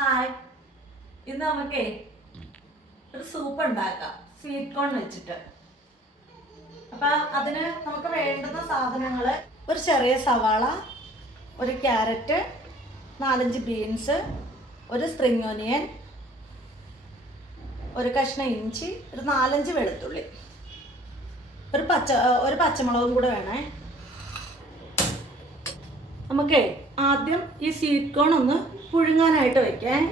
Hi, ഇന്ന് നമുക്കേ ഒരു സൂപ്പ് ഉണ്ടാക്കാം സ്വീറ്റ് കോൺ വെച്ചിട്ട്. അപ്പം അതിന് നമുക്ക് വേണ്ടുന്ന സാധനങ്ങൾ: ഒരു ചെറിയ സവാള, ഒരു ക്യാരറ്റ്, 4-5 ബീൻസ്, ഒരു സ്പ്രിംഗ് ഓനിയൻ, ഒരു കഷ്ണം ഇഞ്ചി, ഒരു 4-5 വെളുത്തുള്ളി, ഒരു പച്ചമുളകും കൂടെ വേണേ. നമുക്കേ ആദ്യം ഈ സ്വീറ്റ് കോൺ ഒന്ന് പുഴുങ്ങാനായിട്ട് വെക്കാം.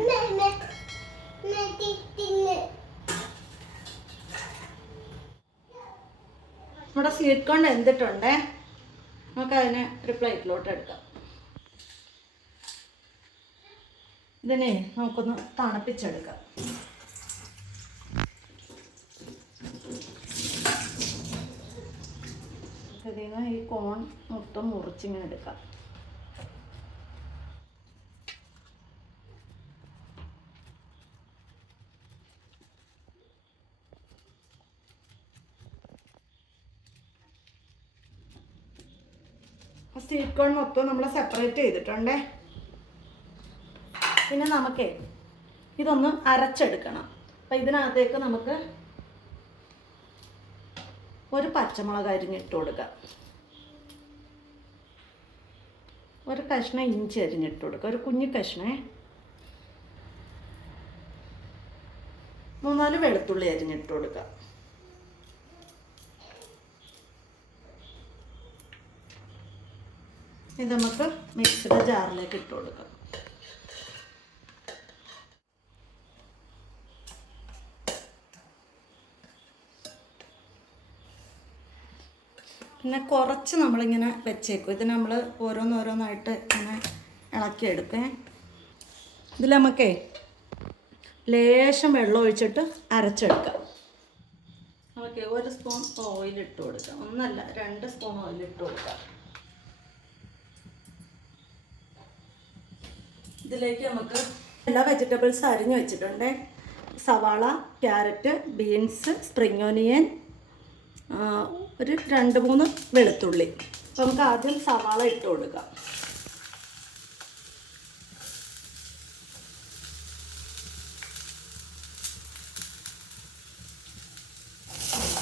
നമ്മുടെ സ്വീറ്റ് കോൺ വെന്തിട്ടുണ്ടേ. നമുക്കതിനെ ഒരു പ്ലേറ്റിലോട്ട് എടുക്കാം. ഇതിനെ നമുക്കൊന്ന് തണുപ്പിച്ചെടുക്കാം. ഇതിൽ നിന്ന് ഈ കോൺ മൊത്തം മുറിച്ചിങ്ങനെ എടുക്കാം. സ്വീറ്റ് കോൺ മൊത്തം നമ്മൾ സെപ്പറേറ്റ് ചെയ്തിട്ടുണ്ടേ. പിന്നെ നമുക്കേ ഇതൊന്ന് അരച്ചെടുക്കണം. അപ്പം ഇതിനകത്തേക്ക് നമുക്ക് ഒരു പച്ചമുളക് അരിഞ്ഞിട്ട് കൊടുക്കാം, ഒരു കഷ്ണം ഇഞ്ചി അരിഞ്ഞിട്ട് കൊടുക്കുക, ഒരു കുഞ്ഞു കഷ്ണേ, 3-4 വെളുത്തുള്ളി അരിഞ്ഞിട്ട് കൊടുക്കുക. ഇത് നമുക്ക് മിക്സിയുടെ ജാറിലേക്ക് ഇട്ട് കൊടുക്കാം. പിന്നെ കുറച്ച് നമ്മളിങ്ങനെ വെച്ചേക്കും. ഇത് നമ്മൾ ഓരോന്നോരോന്നായിട്ട് ഇങ്ങനെ ഇളക്കിയെടുക്കേ. ഇതിൽ നമുക്കേ ലേശം വെള്ളം ഒഴിച്ചിട്ട് അരച്ചെടുക്കാം. ഓക്കെ, 1 സ്പൂൺ ഓയിലിട്ട് കൊടുക്കാം. 1 അല്ല 2 സ്പൂൺ ഓയിലിട്ട് കൊടുക്കാം. ഇതിലേക്ക് നമുക്ക് എല്ലാ വെജിറ്റബിൾസ് അരിഞ്ഞ് വെച്ചിട്ടുണ്ട്. സവാള, ക്യാരറ്റ്, ബീൻസ്, സ്പ്രിംഗ് ഓനിയൻ, ഒരു 2-3 വെളുത്തുള്ളി. അപ്പോൾ നമുക്ക് ആദ്യം സവാള ഇട്ട് കൊടുക്കാം.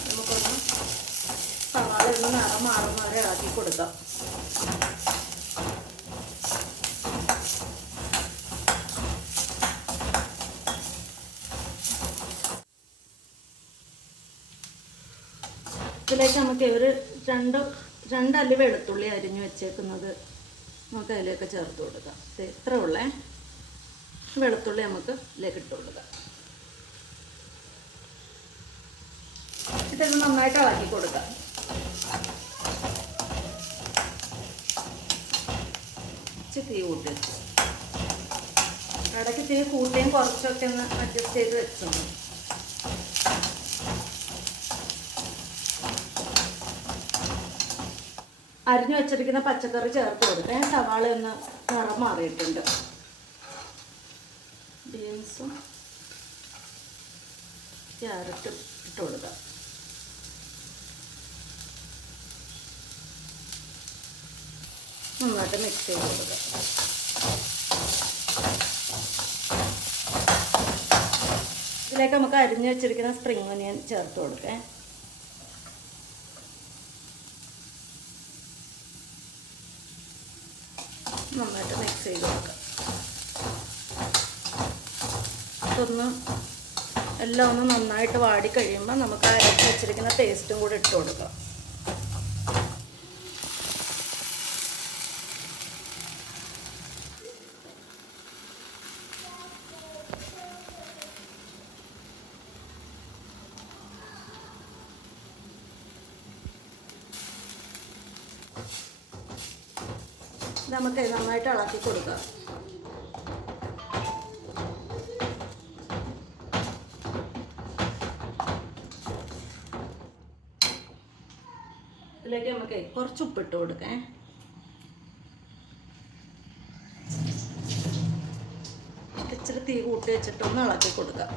നമുക്കൊന്ന് സവാള ഒന്ന് നിറം മാറുന്ന വരെ ഇളക്കി കൊടുക്കാം. ഇതിലേക്ക് നമുക്ക് ഒരു 2 അല്ലി വെളുത്തുള്ളി അരിഞ്ഞ് വെച്ചേക്കുന്നത് നമുക്ക് അതിലേക്ക് ചേർത്ത് കൊടുക്കാം. ഇത്ര ഉള്ളേ വെളുത്തുള്ളി നമുക്ക് ഇതിലേക്ക് ഇട്ട് കൊടുക്കാം. ഇതൊന്ന് നന്നായിട്ട് ഇളക്കി കൊടുക്കാം. തീ കൂട്ടി വെച്ചു. ഇടയ്ക്ക് തീ കൂട്ടിയും കുറച്ചൊക്കെ ഒന്ന് അഡ്ജസ്റ്റ് ചെയ്ത് വെച്ചു. അരിഞ്ഞു വെച്ചിരിക്കുന്ന പച്ചക്കറി ചേർത്ത് കൊടുക്കാം. സവാള ഒന്ന് നിറം മാറിയിട്ടുണ്ട്. ബീൻസും ക്യാരറ്റും ഇട്ട് കൊടുക്കാം. നന്നായിട്ട് മിക്സ് ചെയ്ത് കൊടുക്കാം. ഇതിലേക്ക് നമുക്ക് അരിഞ്ഞു വെച്ചിരിക്കുന്ന സ്പ്രിംഗ് ഓനിയൻ ചേർത്ത് കൊടുക്കാം. നന്നായിട്ട് മിക്സ് ചെയ്ത് കൊടുക്കാം. ഇതൊന്ന് എല്ലാം ഒന്ന് നന്നായിട്ട് വാടി കഴിയുമ്പോൾ നമുക്ക് അരച്ച് വെച്ചിരിക്കുന്ന പേസ്റ്റും കൂടി ഇട്ട് കൊടുക്കാം. നമുക്ക് നന്നായിട്ട് ഇളക്കി കൊടുക്കാം. ഇതിലേക്ക് നമുക്ക് കുറച്ച് ഉപ്പിട്ട് കൊടുക്കാം. ഇച്ചിരി തീ കൂട്ടി വെച്ചിട്ടൊന്ന് ഇളക്കി കൊടുക്കാം.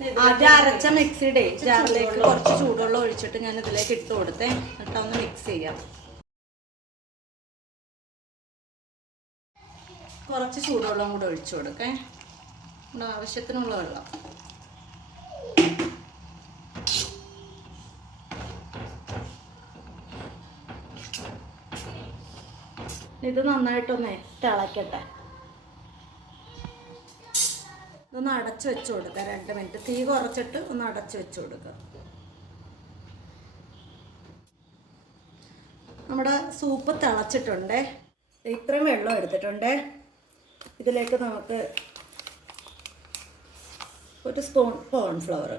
ആദ്യം അരച്ച മിക്സിയുടെ ജാറിലേക്ക് കുറച്ച് ചൂടുവെള്ളം ഒഴിച്ചിട്ട് ഞാൻ ഇതിലേക്ക് ഇട്ട് കൊടുത്തേ. എന്നിട്ട് ഒന്ന് മിക്സ് ചെയ്യാം. കുറച്ച് ചൂടുവെള്ളം കൂടെ ഒഴിച്ചു കൊടുക്കേ. നമ്മുടെ ആവശ്യത്തിനുള്ള വെള്ളം. ഇത് നന്നായിട്ടൊന്ന് തിളക്കട്ടെ. ഇതൊന്ന് അടച്ചു വെച്ച് കൊടുക്കുക. 2 മിനിറ്റ് തീ കുറച്ചിട്ട് ഒന്ന് അടച്ചു വെച്ച് കൊടുക്കുക. നമ്മുടെ സൂപ്പ് തിളച്ചിട്ടുണ്ട്. ഇത്രയും വെള്ളം എടുത്തിട്ടുണ്ട്. ഇതിലേക്ക് നമുക്ക് 1 സ്പൂൺ കോൺഫ്ലവർ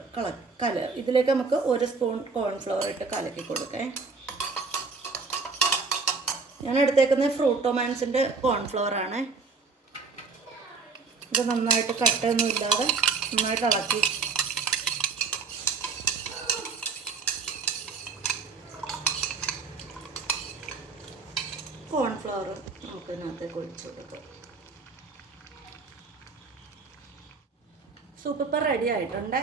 ഇതിലേക്ക് നമുക്ക് 1 സ്പൂൺ കോൺഫ്ലവർ ഇട്ട് കലക്കി കൊടുക്കേ. ഞാൻ എടുത്തേക്കുന്നത് ഫ്രൂട്ടോമാൻസിൻ്റെ കോൺഫ്ലവറാണ്. ഇത് നന്നായിട്ട് കട്ടയൊന്നും ഇല്ലാതെ നന്നായിട്ട് ഇളക്കി കോൺഫ്ലവർ നമുക്ക് ഇതിനകത്തേക്ക് ഒഴിച്ചു കൊടുക്കാം. സൂപ്പ് ഇപ്പം റെഡി ആയിട്ടുണ്ട്.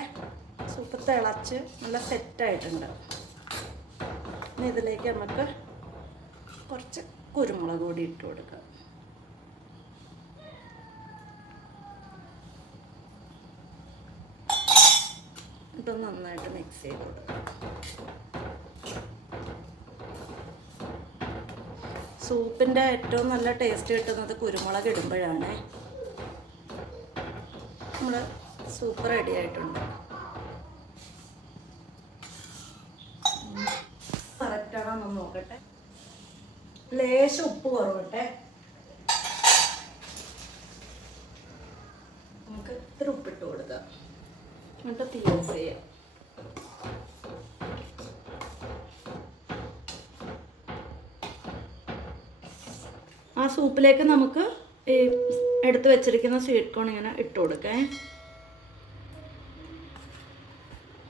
സൂപ്പ് തിളച്ച് നല്ല സെറ്റായിട്ടുണ്ട്. ഇനി ഇതിലേക്ക് നമുക്ക് കുറച്ച് കുരുമുളക് പൊടി ഇട്ട് കൊടുക്കാം. ഇതൊന്ന് നന്നായിട്ട് മിക്സ് ചെയ്ത് കൊടുക്കാം. സൂപ്പിൻ്റെ ഏറ്റവും നല്ല ടേസ്റ്റ് കിട്ടുന്നത് കുരുമുളക് ഇടുമ്പോഴാണ്. നമ്മുടെ സൂപ്പ് റെഡി ആയിട്ടുണ്ട്. കറക്റ്റാണോ എന്ന് നോക്കട്ടെ. ലേശം ഉപ്പ് കുറവട്ടെ. നമുക്ക് ഇത്തിരി ഉപ്പിട്ട് കൊടുക്കാം. എന്നിട്ട് തീ ഓഫ് ചെയ്യാം. ആ സൂപ്പിലേക്ക് നമുക്ക് ഈ എടുത്ത് വെച്ചിരിക്കുന്ന സ്വീറ്റ് കോൺ ഇങ്ങനെ ഇട്ട് കൊടുക്കാം.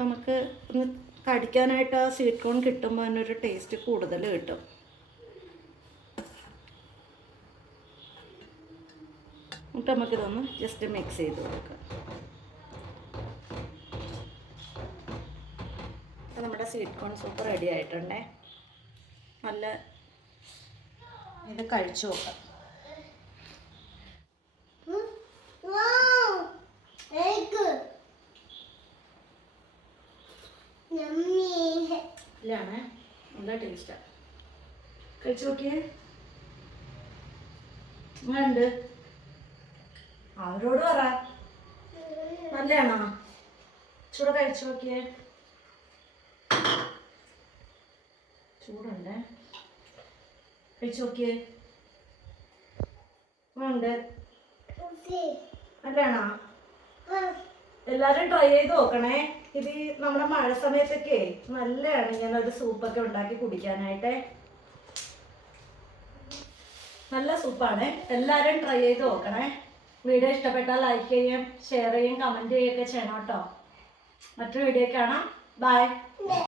നമുക്ക് ഒന്ന് കടിക്കാനായിട്ട് ആ സ്വീറ്റ് കോൺ കിട്ടുമ്പോൾ അതിനൊരു ടേസ്റ്റ് കൂടുതൽ കിട്ടും. എന്നിട്ട് നമുക്കിതൊന്ന് ജസ്റ്റ് മിക്സ് ചെയ്ത് കൊടുക്കാം. നമ്മുടെ സ്വീറ്റ് കോൺ സൂപ്പ് റെഡി ആയിട്ടുണ്ടേ. നല്ല ഇത് കഴിച്ചു നോക്കാം. ഇല്ലാണേ, നല്ല ടേസ്റ്റാണ്. കഴിച്ചു നോക്കിയേ. ഉണ്ട് അവരോട് പറ നല്ലതാണോ? ചൂട് കഴിച്ചു നോക്കിയേ. ചൂടുണ്ടേ, കഴിച്ചു നോക്കിയേ. ഉണ്ട് നല്ലതാണോ? എല്ലാവരും ട്രൈ ചെയ്ത് നോക്കണേ. ഇത് നമ്മുടെ മഴ സമയത്തൊക്കെ നല്ലതാണ് ഇങ്ങനെ ഒരു സൂപ്പൊക്കെ ഉണ്ടാക്കി കുടിക്കാനായിട്ട്. നല്ല സൂപ്പാണ്. എല്ലാവരും ട്രൈ ചെയ്ത് നോക്കണേ. വീഡിയോ ഇഷ്ടപ്പെട്ടാൽ ലൈക്ക് ചെയ്യും, ഷെയർ ചെയ്യും, കമൻറ്റ് ചെയ്യുകയൊക്കെ ചെയ്യണം കേട്ടോ. മറ്റൊരു വീഡിയോ കാണാം. ബൈ.